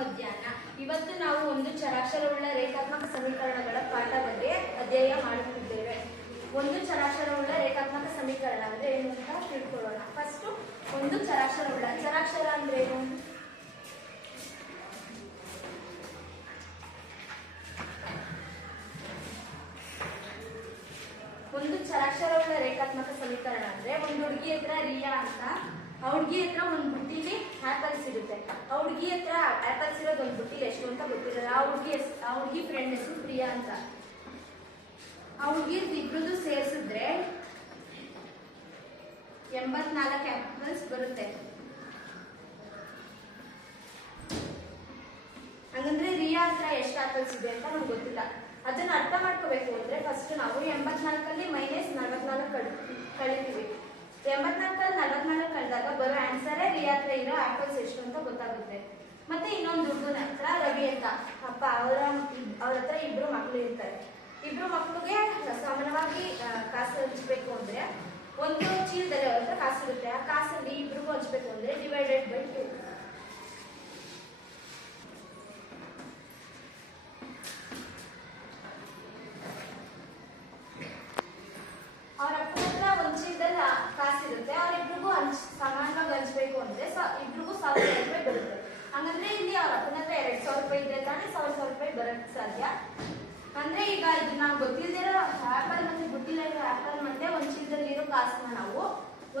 ಮಧ್ಯಾಹ್ನ. ಇವತ್ತು ನಾವು ಒಂದು ಚರಾಕ್ಷರವುಳ್ಳ ರೇಖಾತ್ಮಕ ಸಮೀಕರಣಗಳ ಪಾಠ ಬಗ್ಗೆ ಅಧ್ಯಯನ ಮಾಡುತ್ತಿದ್ದೇವೆ. ಒಂದು ಚರಾಕ್ಷರವುಳ್ಳ ರೇಖಾತ್ಮಕ ಸಮೀಕರಣ ಅಂದ್ರೆ ಏನು ಅಂತ ತಿಳ್ಕೊಳ್ಳೋಣ. ಫಸ್ಟ್ ಒಂದು ಚರಾಕ್ಷರವುಳ್ಳ, ಚರಾಕ್ಷರ ಅಂದ್ರೆ ಏನು? ಒಂದು ಚರಾಕ್ಷರವುಳ್ಳ ರೇಖಾತ್ಮಕ ಸಮೀಕರಣ ಅಂದ್ರೆ ಒಂದು ಹುಡುಗಿ ಹತ್ರ ರಿಯಾ ಅಂತ, ಆ ಹುಡುಗಿ ಹತ್ರ ಒಂದು ಬುಟ್ಟಿಲಿ ಆಪಲ್ಸ್ ಇರುತ್ತೆ. ಆ ಹುಡುಗಿ ಹತ್ರ ಆಪಲ್ಸ್ ಇರೋದು ಒಂದು ಬುಟ್ಟಿಲಿ ಎಷ್ಟು ಅಂತ ಗೊತ್ತಿರಲ್ಲ. ಆ ಹುಡುಗಿ ಫ್ರೆಂಡ್ ಹೆಸರು ಪ್ರಿಯಾ ಅಂತ. ಆ ಹುಡುಗಿ ಇಬ್ರದ್ದು ಸೇರಿಸಿದ್ರೆ 84 ಆಪಲ್ಸ್ ಬರುತ್ತೆ. ಹಂಗಂದ್ರೆ ರಿಯಾ ಹತ್ರ ಎಷ್ಟು ಆಪಲ್ಸ್ ಇದೆ ಅಂತ ನಮ್ಗೆ ಗೊತ್ತಿಲ್ಲ. ಅದನ್ನ ಅರ್ಥ ಮಾಡ್ಕೋಬೇಕು ಅಂದ್ರೆ ಫಸ್ಟ್ ನಾವು 84 -44 ಕಳಿತೀವಿ. 84 44 ಕಳೆದಾಗ ಬರೋ ಆನ್ಸರೇ ರಿಯಾ ಹತ್ರ ಇರೋ ಆಪಲ್ಸ್ ಎಷ್ಟು ಅಂತ ಗೊತ್ತಾಗುತ್ತೆ. ಮತ್ತೆ ಇನ್ನೊಂದು ಹುಡುಗನ ಹತ್ರ ರವಿ ಅಂತ ಅಪ್ಪ, ಅವ್ರ ಹತ್ರ ಇಬ್ರು ಮಕ್ಕಳು ಇರ್ತಾರೆ. ಇಬ್ರು ಮಕ್ಕಳಿಗೆ ಸಮಾನವಾಗಿ ಕಾಸು ಹಂಚ್ಬೇಕು ಅಂದ್ರೆ ಒಂದು ಚೀಲದಲ್ಲಿ ಅವ್ರ ಹತ್ರ ಕಾಸು ಇರುತ್ತೆ. ಆ ಕಾಸಲ್ಲಿ ಇಬ್ರಿಗೂ ಹಂಚ್ಬೇಕು ಅಂದ್ರೆ ಡಿವೈಡೆಡ್ ಬೈ 2. ಅವ್ರ ಅಪ್ಪನ ಹತ್ರ ಒಂದು ಚೀಲದಲ್ಲಿ ಕಾಸಿರುತ್ತೆ. ಅವ್ರಿಬ್ರಿಗೂ ಸಮಾನವಾಗಿ ಹಂಚ್ಬೇಕು ಅಂದ್ರೆ ಇಬ್ರಿಗೂ 1000 ರೂಪಾಯಿ ಬರುತ್ತೆ. ಹಂಗಂದ್ರೆ ಇಲ್ಲಿ ಅವ್ರ ಅಪ್ಪನ ಹತ್ರ 2000 ರೂಪಾಯಿ ಇದೆ ತಾನೆ, 1000 ರೂಪಾಯಿ ಬರಕ್ ಸಾಧ್ಯ. ಅಂದ್ರೆ ಈಗ ಇದು ನಾವು ಗೊತ್ತಿಲ್ದಿರೋ ಆಪಲ್ ಮತ್ತೆ ಬುಟ್ಟಿಲಿರೋ ಆಪಲ್ ಮತ್ತೆ ಒಂದು ಚೀಲದಲ್ಲಿರೋ ಕಾಸನ್ನ ನಾವು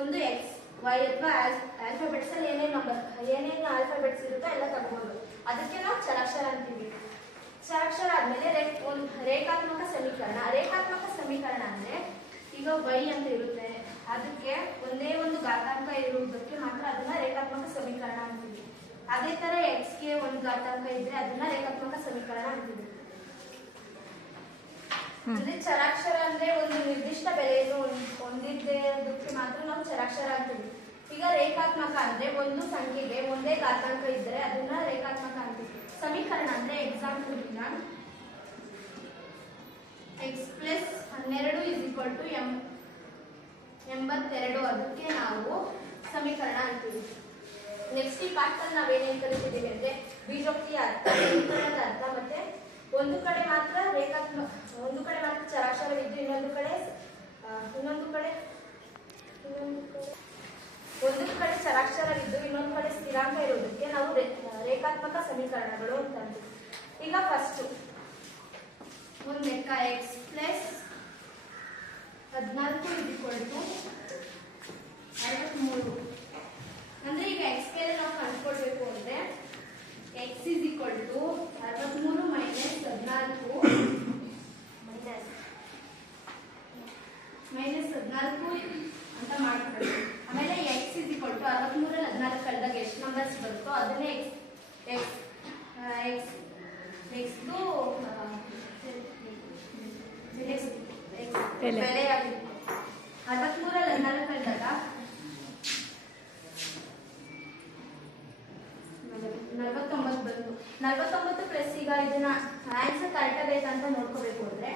ಒಂದು ಎಕ್ಸ್ ವೈ ಅಥವಾ ಆಲ್ಫಾಬೆಟ್ಸ್ ಅಲ್ಲಿ ಏನೇನು ಆಲ್ಫಾಬೆಟ್ಸ್ ಇರುತ್ತೋ ಎಲ್ಲ ತಗೋಬಹುದು. ಅದಕ್ಕೆ ನಾವು ಚರಾಕ್ಷರ ಅಂತೀವಿ. ಚರಾಕ್ಷರ ಆದ್ಮೇಲೆ ರೇಖಾತ್ಮಕ ಸಮೀಕರಣ. ರೇಖಾತ್ಮಕ ಸಮೀಕರಣ ಅಂದ್ರೆ ಈಗ ವೈ ಅಂತ ಇರುತ್ತೆ, ಅದಕ್ಕೆ ಒಂದೇ ಒಂದು ಘಾತಾಂಕ ಇರುವುದಕ್ಕೆ ಮಾತ್ರ ಅದನ್ನ ರೇಖಾತ್ಮಕ ಸಮೀಕರಣ ಅಂತೀವಿ. ಅದೇ ತರ ಎಕ್ಸ್ ಗೆ ಒಂದು ಘಾತಾಂಕ ಇದ್ರೆ ಅದನ್ನ ರೇಖಾತ್ಮಕ ಸಮೀಕರಣ ಅಂತೀವಿ. ಅಂದ್ರೆ ಚರಾಕ್ಷರ ಅಂದ್ರೆ ಒಂದು ನಿರ್ದಿಷ್ಟ ಬೆಲೆಯನ್ನು ಹೊಂದಿದ್ದಕ್ಕೆ ಮಾತ್ರ ನಾವು ಚರಾಕ್ಷರ ಅಂತೀವಿ. ಈಗ ರೇಖಾತ್ಮಕ ಅಂದ್ರೆ ಒಂದು ಸಂಖ್ಯೆಗೆ ಒಂದೇ ಘಾತಾಂಕ ಇದ್ರೆ ಅದನ್ನ ರೇಖಾತ್ಮಕ ಅಂತೀವಿ. ಸಮೀಕರಣ ಅಂದ್ರೆ ಎಕ್ಸಾಂಪಲ್ ಈಗ x + 12 = 82, ಅದಕ್ಕೆ ನಾವು ಸಮೀಕರಣ ಅಂತೀವಿ. ನೆಕ್ಸ್ಟ್ ಈ ಪಾಠದಲ್ಲಿ ನಾವೇನೇನು ಕಲಿತಿದ್ದೀವಿ ಅಂದ್ರೆ ಬೀಜೋಕ್ತಿಯ ಅರ್ಥ, ಸಮೀಕರಣದ ಅರ್ಥ, ಮತ್ತೆ ಒಂದು ಕಡೆ ಮಾತ್ರ ಚರಾಕ್ಷರವಿದ್ದು ಇನ್ನೊಂದು ಕಡೆ ಚರಾಕ್ಷರವಿದ್ದು ಇನ್ನೊಂದು ಕಡೆ ಸ್ಥಿರಾಂಕ ಇರುವುದಕ್ಕೆ ನಾವು ರೇಖಾತ್ಮಕ ಸಮೀಕರಣಗಳು ಅಂತ ಅಂತೀವಿ. ಈಗ ಫಸ್ಟ್ ಒಂದು ಲೆಕ್ಕ x + 14 = 63. ಅಂದ್ರೆ ಈಗ x ಗೆ ನಾವು ಕಂಡುಕೊಳ್ಬೇಕು ಅಂದ್ರೆ x = 63 - 14 ಅಂತ ಮಾಡ್ಕೊಳ್ತೀವಿ. ಆಮೇಲೆ x = 63 ರಲ್ಲಿ 14 ಕಳೆದಾಗ ಎಷ್ಟು ನಂಬರ್ಸ್ ಬರುತ್ತೋ ಅದನ್ನೇ ಬೆಲೆ ಆಗಿದೆ. 63 ರಲ್ಲಿ 14 ಕಳೆದಾಗ 49 ಬಂತು. 49 ಪ್ಲಸ್ ಈಗ ಇದನ್ನ ಆನ್ಸರ್ ಕರೆಕ್ಟ್ ಆಗೈತೆ ಅಂತ ನೋಡ್ಕೋಬೇಕು ಅಂದ್ರೆ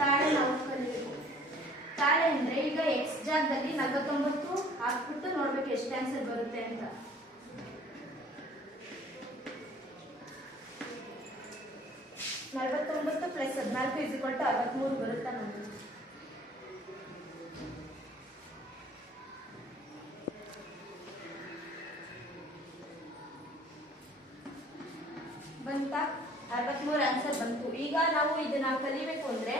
ತಾಳೆ ನಾವು ಕಲಿಬೇಕು. ತಾಳೆ ಅಂದ್ರೆ ಈಗ ಎಕ್ಸ್ ಜಾಗದಲ್ಲಿ 49 ಹಾಕ್ಬಿಟ್ಟು ನೋಡ್ಬೇಕು ಎಷ್ಟು ಆನ್ಸರ್ ಬರುತ್ತೆ ಅಂತ. + 49 + 14 = 63 ಬರುತ್ತಾ ನಮ್ಗೆ? ಬಂತ? 63 ಆನ್ಸರ್ ಬಂತು. ಈಗ ನಾವು ಇದನ್ನ ಕಲಿಬೇಕು ಅಂದ್ರೆ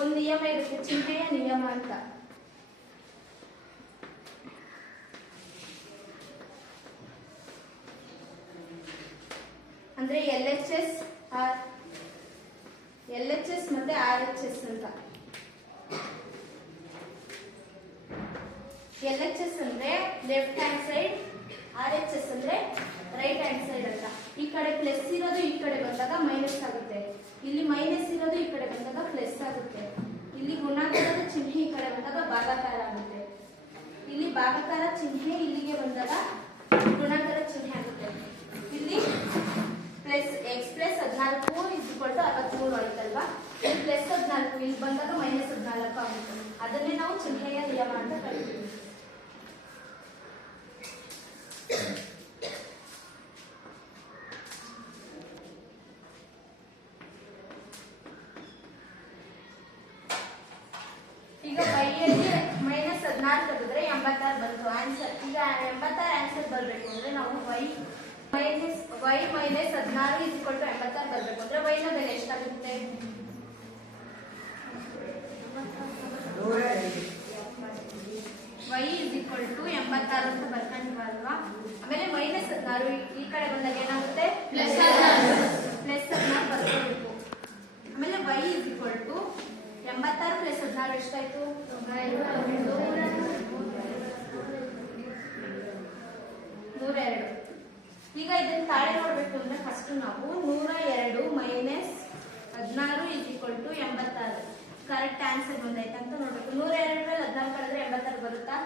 ಒಂದು ನಿಯಮ ಇರುತ್ತೆ, ಚಿಹ್ನೆಯ ನಿಯಮ ಅಂತ. ಅಂದ್ರೆ LHS ಮತ್ತೆ RHS ಅಂತ. LHS ಅಂದ್ರೆ ಲೆಫ್ಟ್ ಹ್ಯಾಂಡ್ ಸೈಡ್, RHS ಅಂದ್ರೆ ರೈಟ್ ಹ್ಯಾಂಡ್ ಸೈಡ್ ಅಂತ. ಈ ಕಡೆ ಪ್ಲಸ್ ಇರೋದು ಈ ಕಡೆ ಬಂದಾಗ ಮೈನಸ್ ಆಗುತ್ತೆ, ಇಲ್ಲಿ ಮೈನಸ್ ಇರೋದು ಈ ಕಡೆ ಬಂದಾಗ ಪ್ಲಸ್ ಆಗುತ್ತೆ, ಇಲ್ಲಿ ಗುಣಾಕಾರದ ಚಿಹ್ನೆ ಈ ಕಡೆ ಬಂದಾಗ ಭಾಗಾಕಾರ ಆಗುತ್ತೆ, ಇಲ್ಲಿ ಭಾಗಾಕಾರ ಚಿಹ್ನೆ ಇಲ್ಲಿಗೆ ಬಂದಾಗ ಗುಣಾಕಾರ ಚಿಹ್ನೆ ಆಗುತ್ತೆ. ಇಲ್ಲಿ x + 14 = 63 ಆಯ್ತಲ್ವಾ? ಇಲ್ಲಿ +14 ಇಲ್ಲಿ ಬಂದಾಗ -14 ಆಗುತ್ತೆ. ಅದನ್ನೇ ನಾವು ಚಿಹ್ನೆಯ ನಿಯಮ ಅಂತ ಕರಿತೀವಿ. ವೈಯಲ್ಲಿ -14 ತೆಗೆದ್ರೆ 86 ಬಂತು ಆನ್ಸರ್. ಈಗ 86 ಆನ್ಸರ್ ಬರಬೇಕು ಅಂದ್ರೆ ನಾವು y -16 86 ಬರಬೇಕು ಅಂದ್ರೆ y ನ ಬೆಲೆ ಎಷ್ಟಾಗುತ್ತೆ? y = 86 ಅಂತ ಬರ್ಕೊಂಡಿಲ್ವಾ ಅಲ್ವಾ? ಆಮೇಲೆ -16 ಈ ಕಡೆ ಬಂದಾಗ ಏನಾಗುತ್ತೆ? +16 ಬರ್ಕೋಬೇಕು. ಆಮೇಲೆ y = 86 + 16 ಎಷ್ಟಾಯ್ತು? 102. ಈಗ ಇದನ್ನ ತಾಳೆ ನೋಡ್ಬೇಕು ಅಂದ್ರೆ ಫಸ್ಟ್ ನಾವು 102 - 16 = 86 ಕರೆಕ್ಟ್ ಆನ್ಸರ್ ಬಂದೈತೆ ಅಂತ ನೋಡ್ಬೇಕು. 102 ಮೇಲೆ 16 ಕಳೆದ್ರೆ 86 ಬರುತ್ತಾ?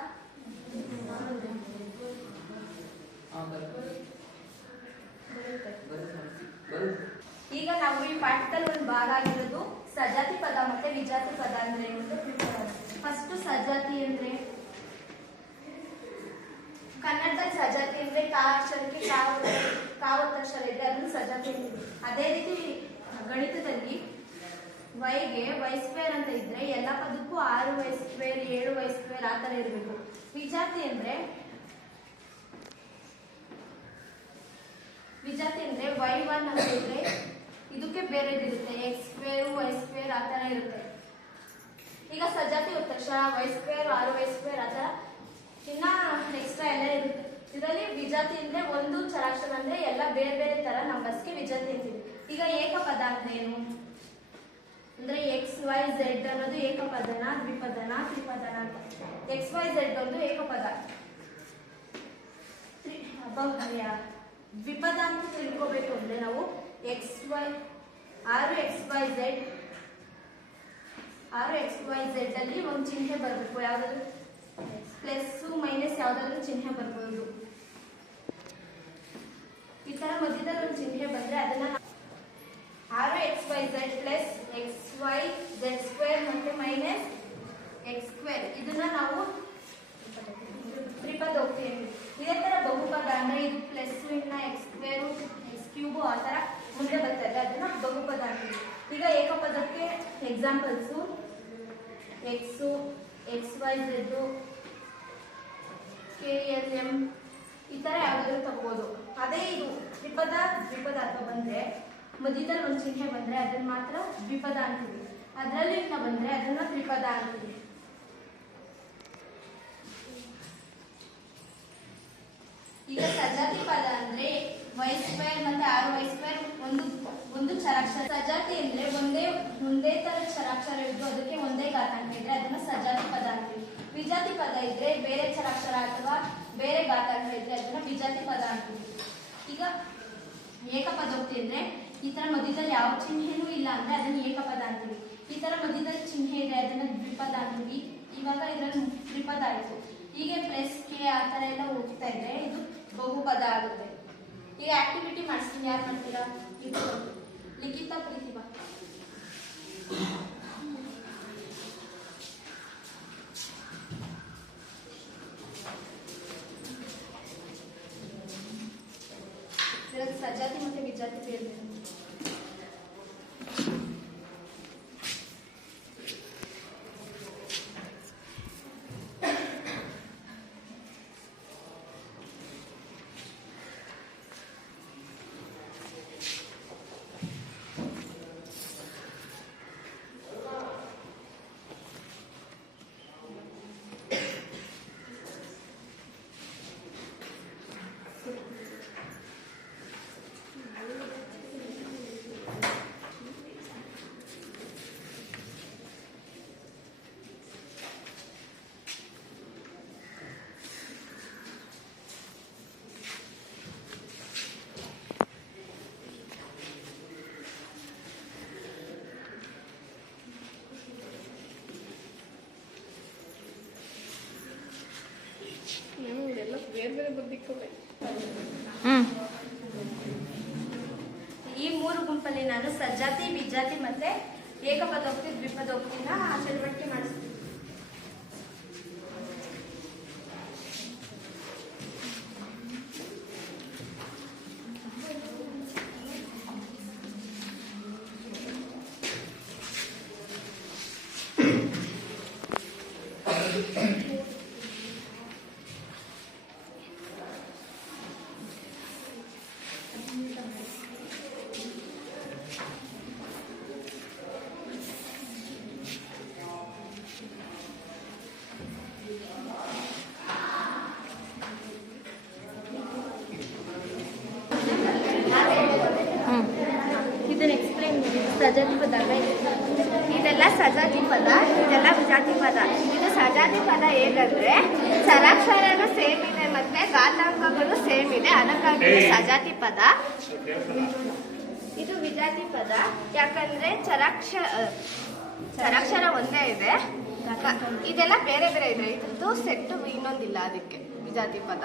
ಈಗ ನಾವು ಈ ಪಾಠದಲ್ಲಿ ಒಂದು ಭಾಗ ಆಗಿರೋದು ಸಜಾತಿ ಪದ ಮತ್ತೆ ವಿಜಾತಿ ಪದ ಅಂದ್ರೆ ಏನು ಅಂತ ತಿಳ್ಕೊಳ್ಳೋಣ. ಫಸ್ಟ್ ಸಜಾತಿ ಅಂದ್ರೆ ಕನ್ನಡದಲ್ಲಿ ಸಜಾತಿ ಅಂದ್ರೆ ಕಾ ಅಕ್ಷರಕ್ಕೆ ಕಾವತ್ತಕ್ಷರ ಇದೆ, ಅದನ್ನು ಸಜಾತಿ ಅಂತೀವಿ. ಅದೇ ರೀತಿ ಗಣಿತದಲ್ಲಿ ವೈಗೆ y² ಅಂತ ಇದ್ರೆ ಎಲ್ಲ ಪದಕ್ಕೂ 6y², 7y² ಆ ತರ ಇರಬೇಕು. ವಿಜಾತಿ ಅಂದ್ರೆ y1 ಅಂತ ಇದ್ರೆ ಇದಕ್ಕೆ ಬೇರೆದಿರುತ್ತೆ, x² y² ಆ ತರ ಇರುತ್ತೆ. ಈಗ ಸಜಾತಿ ಒತ್ತಕ್ಷರ y² 6y² ಆ ತರ ಇನ್ನ ಎಕ್ಸ್ಟ್ರಾ ಎಲ್ಲ ಇರುತ್ತೆ. ಇದರಲ್ಲಿ ವಿಜಾತಿ ಅಂದ್ರೆ ಒಂದು ಚರಾಕ್ಷರ ಅಂದ್ರೆ ಎಲ್ಲ ಬೇರೆ ಬೇರೆ ತರ ನಂಬರ್ಸ್ಗೆ ವಿಜಾತಿ ಅಂತೀವಿ. ಈಗ ಏಕಪದ ಅಂದ್ರೆ ಏನು ಅಂದ್ರೆ XYZ ಅನ್ನೋದು ಏಕಪದನ, ದ್ವಿಪದನ, ತ್ರಿಪದನ ಅಂತ. XYZ ಒಂದು ಏಕಪದ. ದ್ವಿಪದ ಅಂತ ತಿಳ್ಕೋಬೇಕು ಅಂದ್ರೆ ನಾವು 6 XYZ ಅಲ್ಲಿ ಒಂದು ಚಿಹ್ನೆ ಬರಬೇಕು. ಯಾವ್ದಾದ್ರು ಪ್ಲಸ್ ಮೈನಸ್ ಯಾವ್ದಾದ್ರು ಚಿಹ್ನೆ ಬರ್ಬೋದು. ಈ ತರ ಮಧ್ಯದಲ್ಲಿ ಒಂದು ಚಿಹ್ನೆ ಬಂದ್ರೆ ಅದನ್ನ 6XYZ + XYZ² ಮತ್ತೆ -x², ಇದನ್ನ ನಾವು ತ್ರಿಪದ ಹೋಗ್ತೀವಿ. ಇದೇ ತರ ಬಹುಪದ ಅಂದ್ರೆ ಇದು ಪ್ಲಸ್ ಇನ್ನ x² x³ ಆ ತರ ಮುಂದೆ ಬರ್ತದೆ, ಅದನ್ನ ಬಹುಪದ ಅಂತೀವಿ. ಈಗ ಏಕಪದಕ್ಕೆ ಎಕ್ಸಾಂಪಲ್ಸು x, XYZ, KLM ಈ ತರ ಯಾವ್ದಾದ್ರು ತಗೋಬಹುದು. ಅದೇ ಇದು ತ್ರಿಪದ ದ್ವಿಪದ ಅಥವಾ ಬಂದ್ರೆ ಮಧ್ಯದಲ್ಲಿ ಒಂದು ಚಿಹ್ನೆ ಬಂದ್ರೆ ಅದನ್ನ ಮಾತ್ರ ದ್ವಿಪದ ಅಂತೀವಿ. ಅದರಲ್ಲಿ ಇಂತ ಬಂದ್ರೆ ಅದನ್ನ ತ್ರಿಪದ ಅಂತೀವಿ. ಈಗ ಸಜಾತಿ ಪದ ಅಂದ್ರೆ y² ಮತ್ತೆ 6y² ಒಂದು ಚರಾಕ್ಷರ. ಸಜಾತಿ ಅಂದ್ರೆ ಒಂದೇ ತರ ಚರಾಕ್ಷರ ಇದ್ದು ಅದಕ್ಕೆ ಒಂದೇ ಘಾತಾಂಕ ಇದ್ರೆ ಅದನ್ನ ಸಜಾತಿ ಪದ ಅಂತೀವಿ. ವಿಜಾತಿ ಪದ ಇದ್ರೆ ಬೇರೆ ಚರಾಕ್ಷರ ಅಥವಾ ಬೇರೆ ಘಾತಾಂಕ ಇದ್ರೆ ಅದನ್ನ ವಿಜಾತಿ ಪದ ಅಂತೀವಿ. ಈಗ ಏಕಪದೋಕ್ತಿ ಅಂದ್ರೆ ಈ ತರ ಮಧ್ಯದಲ್ಲಿ ಯಾವ ಚಿಹ್ನೆನೂ ಇಲ್ಲ ಅಂದ್ರೆ ಅದನ್ನ ಏಕಪದ ಅಂತೀವಿ. ಈ ತರ ಮಧ್ಯದಲ್ಲಿ ಚಿಹ್ನೆ ಇದೆ ಅದನ್ನ ದ್ವಿಪದ ಅಂತೀವಿ. ಇವಾಗ ಇದ್ರಲ್ಲಿ ತ್ರಿಪದ ಆಯ್ತು. ಹೀಗೆ ಪ್ಲಸ್ ಕೆ ಆ ತರ ಎಲ್ಲ ಹೋಗ್ತಾ ಇದ್ರೆ ಇದು ಬಹುಪದ ಆಗುತ್ತೆ. ಈಗ ಆಕ್ಟಿವಿಟಿ ಮಾಡಿಸ್ತೀನಿ, ಯಾರು ಮಾಡ್ತೀರಾ? ಲಿಖಿತ, ಪ್ರೀತಿಭಾ. ಸಜಾತಿ ಮತ್ತೆ ವಿಜಾತಿ ಬೇರೆ. ಈ ಮೂರು ಗುಂಪಲ್ಲಿ ನಾನು ಸಜಾತಿ, ವಿಜಾತಿ ಮತ್ತೆ ಏಕಪದೋಕ್ತಿ, ದ್ವಿಪದೋಕ್ತಿನ ಚಟುವಟಿಕೆ ಮಾಡಿಸ್ತೀನಿ. ಸಜಾತಿ ಪದ ಅಲ್ಲ ಇದೆಲ್ಲ ಸಜಾತಿ ಪದ, ಇದೆಲ್ಲ ವಿಜಾತಿ ಪದ. ಇದು ಸಜಾತಿ ಪದ ಏನಂದ್ರೆ ಸ್ವರಾಕ್ಷರನು ಸೇಮ್ ಇದೆ ಮತ್ತೆ ಘಾತಾಂಕಗಳು ಸೇಮ್ ಇದೆ, ಅದಕ್ಕಾಗಿ ಇದು ಸಜಾತಿ ಪದ. ಇದು ವಿಜಾತಿ ಪದ ಯಾಕಂದ್ರೆ ಚರಾಕ್ಷರ ಒಂದೇ ಇದೆ, ಇದೆಲ್ಲ ಬೇರೆ ಬೇರೆ ಇದೆ, ಇದ್ರದ್ದು ಸೆಟ್ಟು ಇನ್ನೊಂದಿಲ್ಲ, ಅದಕ್ಕೆ ವಿಜಾತಿ ಪದ.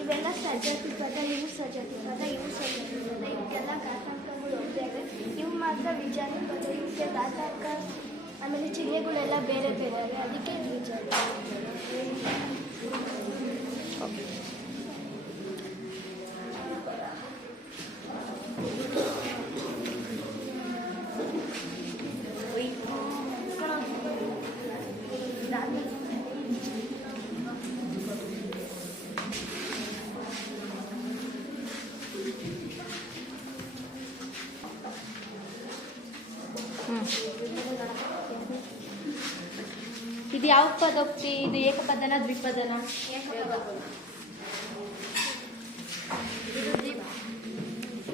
ಇವೆಲ್ಲ ಸಜಾತಿ ಪದ, ಇವು ಸಜಾತಿ ಪದ, ಇವು ಸಜಾತಿ ಪದ, ಇವಕ್ಕೆಲ್ಲ ಘಾತಾಂಕಗಳು ಒಂದೇ ಇದೆ. ಇವು ಮಾತ್ರ ವಿಜಾತಿ ಪದ, ಇವಕ್ಕೆ ಘಾತಾಂಕ ಆಮೇಲೆ ಚಿಹ್ನೆಗಳೆಲ್ಲ ಬೇರೆ ಬೇರೆ ಇದೆ, ಅದಕ್ಕೆ ಇದು ವಿಜಾತಿ ಪದ. ಇದು ಯಾವ ಪದೋಕ್ತಿ? ಇದು ಏಕಪದನ ದ್ವಿಪದನ?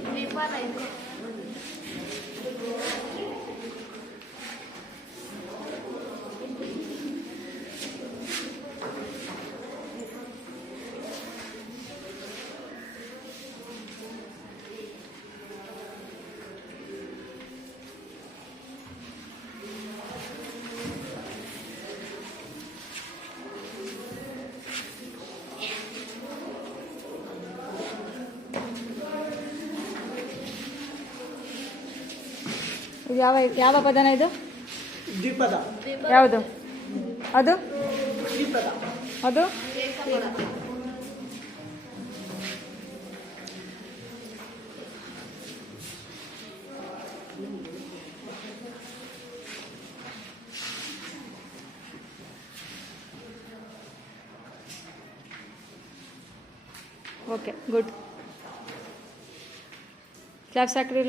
ದ್ವಿಪದ ಇದು. ಯಾವ ಯಾವ ಪದನ ಇದು? ದ್ವಿಪದ. ಯಾವುದು ಅದು? ದ್ವಿಪದ. ಅದು ಓಕೆ, ಗುಡ್. ಕ್ಲಾಪ್ಸ್ ಹಾಕ್ರಿ.